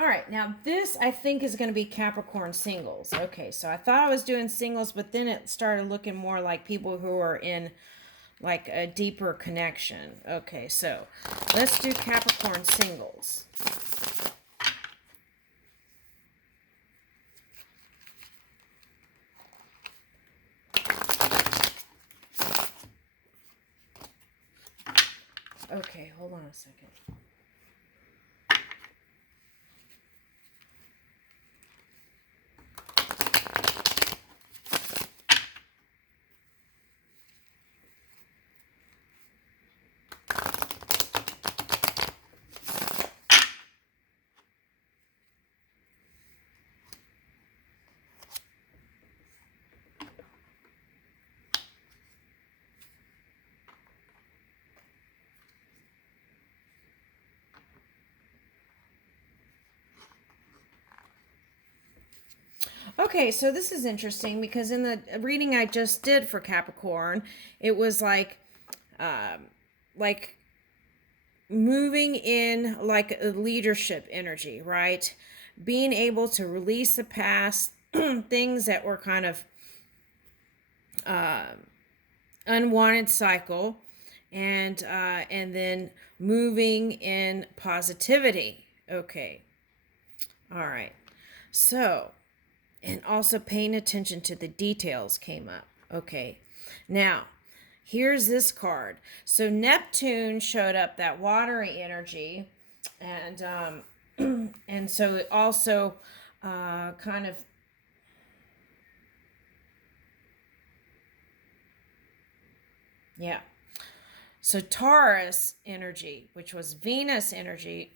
All right, now this I think is going to be Capricorn singles. Okay, so I thought I was doing singles, but then it started looking more like people who are in like a deeper connection. Okay, so let's do Capricorn singles. Okay, hold on a second. Okay, so this is interesting because in the reading I just did for Capricorn, it was like moving in like a leadership energy, right? Being able to release the past, things that were kind of unwanted cycle, and then moving in positivity. Okay, all right. So, and also paying attention to the details came up. Okay, now here's this card. So Neptune showed up, that watery energy, and and so it also kind of yeah. So Taurus energy, which was Venus energy,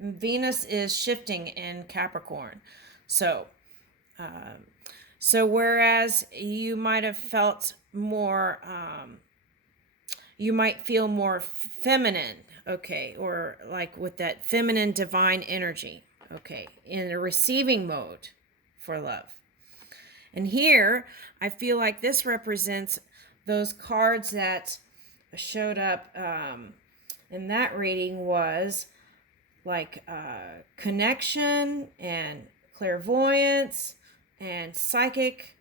Venus is shifting in Capricorn. So so whereas you might have felt more, you might feel more feminine, okay, or like with that feminine divine energy, okay, in a receiving mode for love. And here, I feel like this represents those cards that showed up in that reading was like connection and clairvoyance and psychic.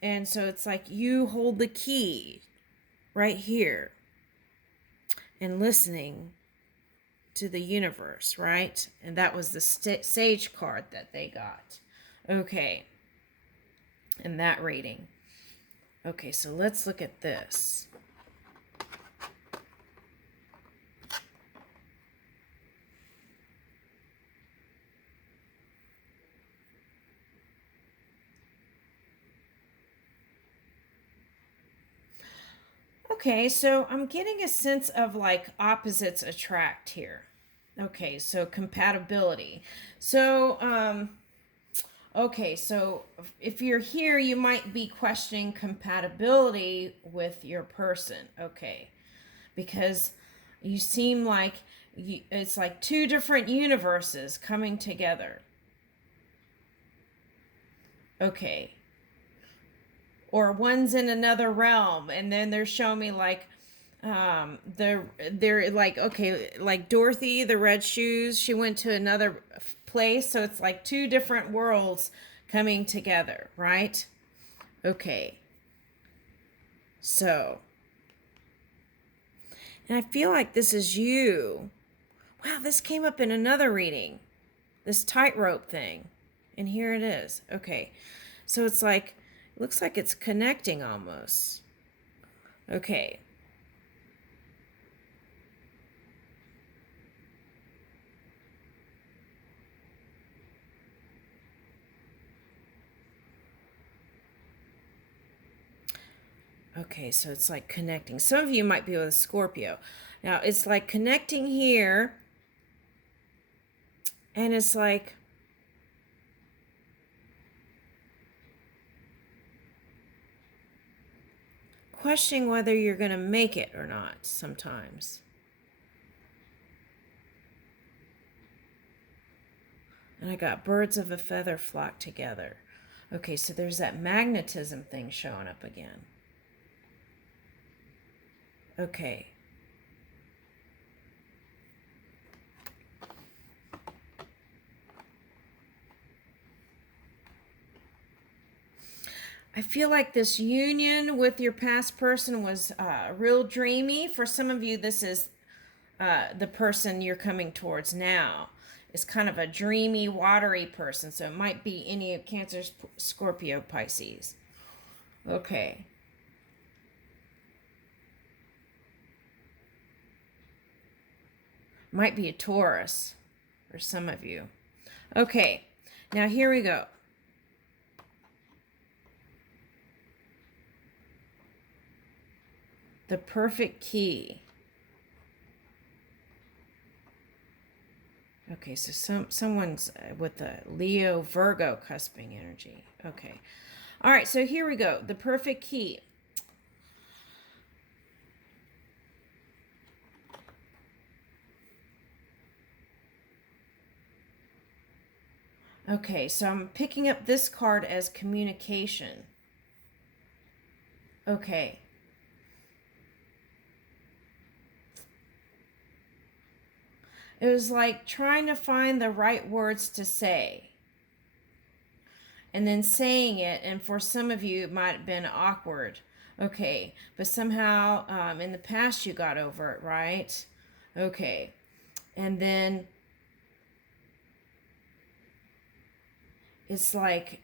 And so it's like you hold the key right here and listening to the universe, right? And that was the sage card that they got. Okay. In that reading. Okay, so let's look at this. Okay, so I'm getting a sense of like opposites attract here. Okay, so compatibility. So, okay, so if you're here, you might be questioning compatibility with your person. Okay, because you seem like it's like two different universes coming together. Okay, or one's in another realm, and then they're showing me like they're like, okay, like Dorothy the red shoes, she went to another place, so it's like two different worlds coming together, right? Okay, so, and I feel like this is you. Wow, this came up in another reading, this tightrope thing, and here it is. Okay, so it's like, it looks like it's connecting almost. Okay. Okay, so it's like connecting. Some of you might be with a Scorpio. Now, it's like connecting here, and it's like questioning whether you're going to make it or not sometimes. And I got birds of a feather flock together. Okay, so there's that magnetism thing showing up again. Okay. I feel like this union with your past person was real dreamy. For some of you, this is the person you're coming towards now. Is kind of a dreamy, watery person. So it might be any of Cancer, Scorpio, Pisces. Okay. Might be a Taurus for some of you. Okay. Now here we go. The perfect key. Okay, so someone's with the Leo Virgo cusping energy. Okay. All right, so here we go. The perfect key. Okay, so I'm picking up this card as communication. Okay. It was like trying to find the right words to say. And then saying it, and for some of you, it might have been awkward. Okay, but somehow in the past you got over it, right? Okay. And then it's like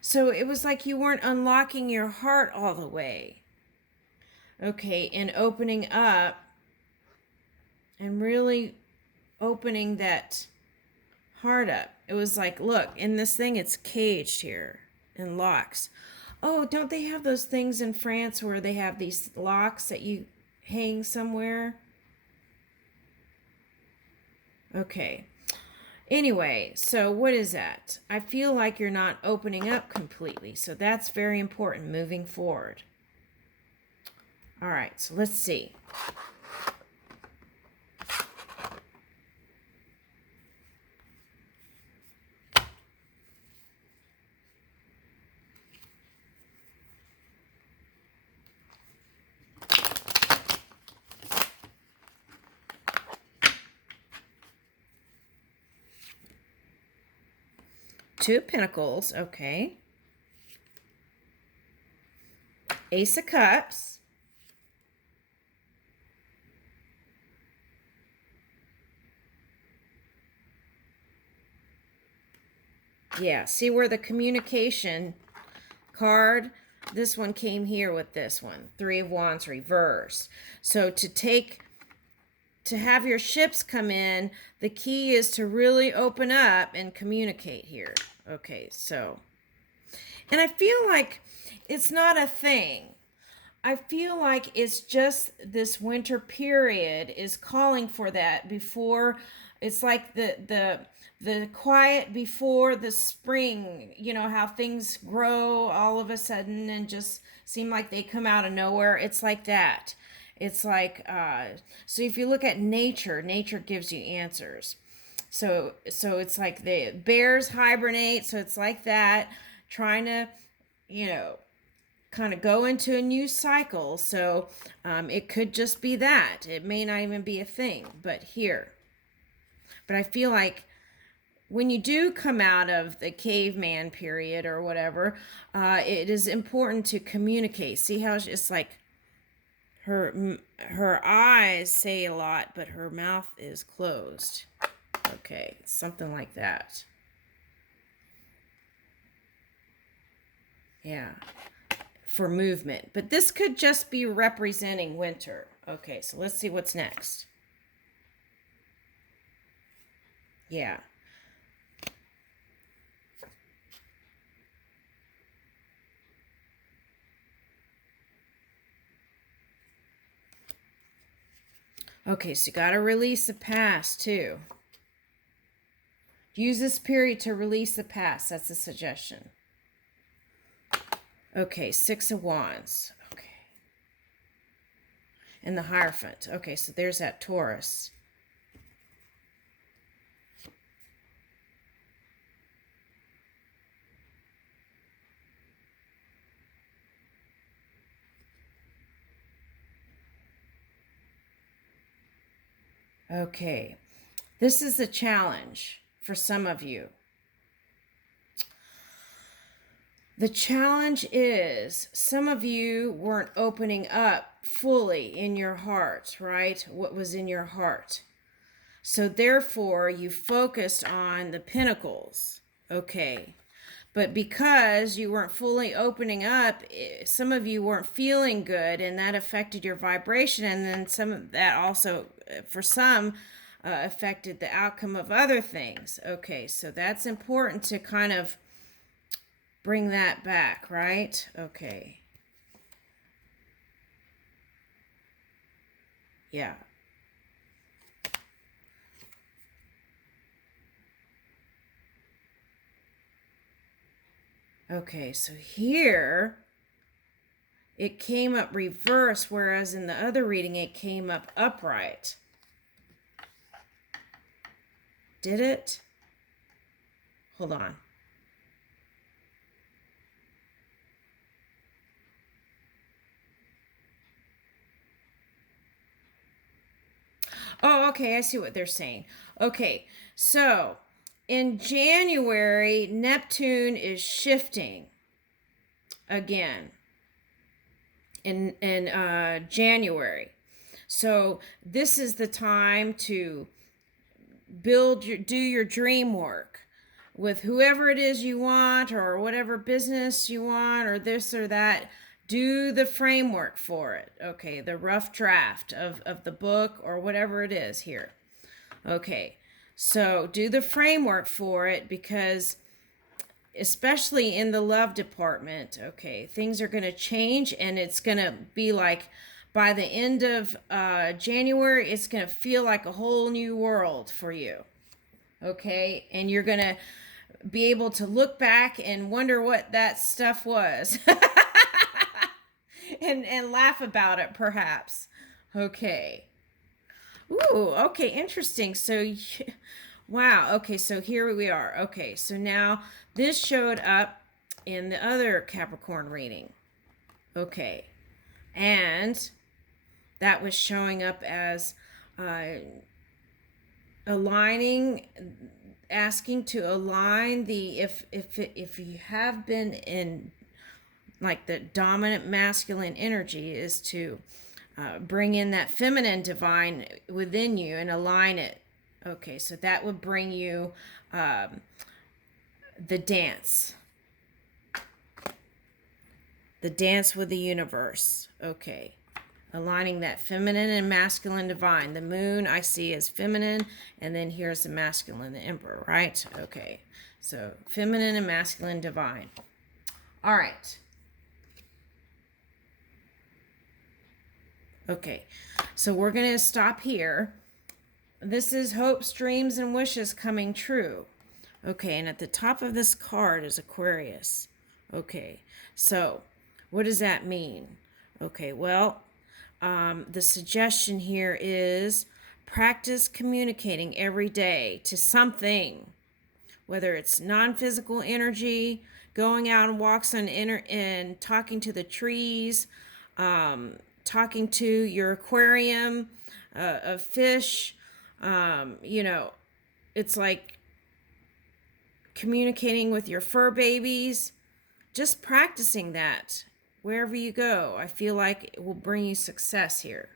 so it was like you weren't unlocking your heart all the way. Okay, and opening up and really opening that heart up. It was like, look, in this thing it's caged here and locks. Oh, don't they have those things in France where they have these locks that you hang somewhere? Okay. Anyway, so what is that? I feel like you're not opening up completely. So that's very important moving forward. All right, so let's see. Two of Pentacles, okay. Ace of Cups. Yeah, see where the communication card, this one came here with this one. Three of Wands reverse. So to have your ships come in, the key is to really open up and communicate here. Okay, so, and I feel like it's not a thing. I feel like it's just this winter period is calling for that before. It's like the quiet before the spring, you know, how things grow all of a sudden and just seem like they come out of nowhere. It's like that. It's like so if you look at nature, nature gives you answers. So it's like the bears hibernate, so it's like that, trying to, you know, kind of go into a new cycle. So it could just be that. It may not even be a thing, but here. But I feel like when you do come out of the caveman period or whatever, it is important to communicate. See how it's like her eyes say a lot, but her mouth is closed. Okay, something like that. Yeah, for movement. But this could just be representing winter. Okay, so let's see what's next. Yeah. Okay, so you got to release the past too. Use this period to release the past. That's a suggestion. Okay, Six of Wands. Okay. And the Hierophant. Okay, so there's that Taurus. Okay. This is a challenge for some of you. The challenge is some of you weren't opening up fully in your heart, right? What was in your heart. So therefore, you focused on the pinnacles. Okay. But because you weren't fully opening up, some of you weren't feeling good, and that affected your vibration. And then some of that also, for some, affected the outcome of other things. Okay, so that's important to kind of bring that back, right? Okay. Yeah. Okay, so here it came up reverse, whereas in the other reading it came up upright. Did it? Hold on. Oh, okay, I see what they're saying. Okay, so in January, Neptune is shifting again in January. So this is the time to do your dream work with whoever it is you want, or whatever business you want, or this or that. Do the framework for it. Okay, the rough draft of the book or whatever it is here. Okay, so do the framework for it, because especially in the love department, okay, things are going to change, and it's going to be like by the end of January, it's going to feel like a whole new world for you. Okay, and you're going to be able to look back and wonder what that stuff was. and laugh about it, perhaps. Okay. Ooh, okay, interesting. So, wow. Okay, so here we are. Okay, so now this showed up in the other Capricorn reading. Okay, and that was showing up as aligning, asking to align the if you have been in like the dominant masculine energy, is to bring in that feminine divine within you and align it. Okay, so that would bring you the dance with the universe. Okay, aligning that feminine and masculine divine. The moon I see as feminine, and then here's the masculine, the emperor, right? Okay, so feminine and masculine divine. All right. Okay, so we're going to stop here. This is hopes, dreams, and wishes coming true. Okay, and at the top of this card is Aquarius. Okay, so what does that mean? Okay, well, the suggestion here is practice communicating every day to something, whether it's non-physical energy, going out on walks and talking to the trees, talking to your aquarium of fish. It's like communicating with your fur babies. Just practicing that wherever you go. I feel like it will bring you success here.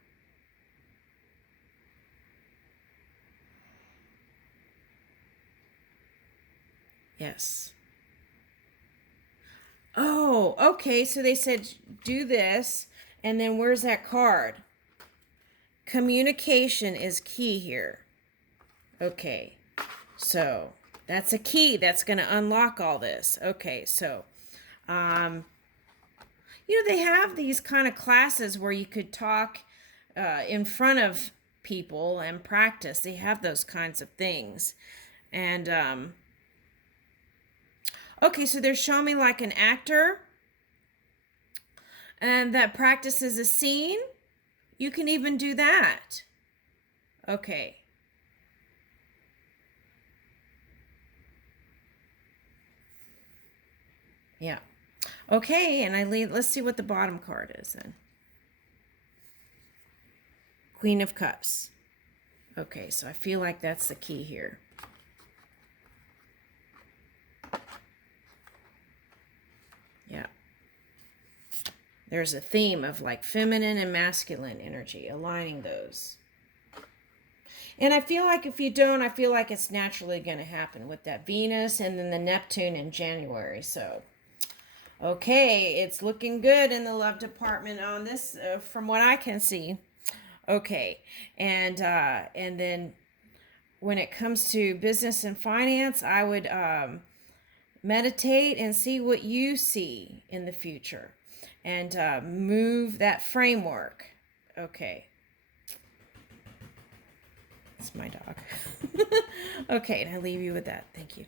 Yes. Oh, okay. So they said do this, and then where's that card? Communication is key here. Okay. So that's a key that's going to unlock all this. Okay. So, they have these kind of classes where you could talk in front of people and practice. They have those kinds of things. And, okay, so they're showing me like an actor and that practices a scene. You can even do that. Okay. Yeah. Okay, and let's see what the bottom card is then. Queen of Cups. Okay, so I feel like that's the key here. Yeah. There's a theme of like feminine and masculine energy, aligning those. And I feel like if you don't, I feel like it's naturally going to happen with that Venus and then the Neptune in January. So, okay, it's looking good in the love department on this, from what I can see. Okay, and then when it comes to business and finance, I would meditate and see what you see in the future, and move that framework. Okay. It's my dog. Okay, and I leave you with that. Thank you.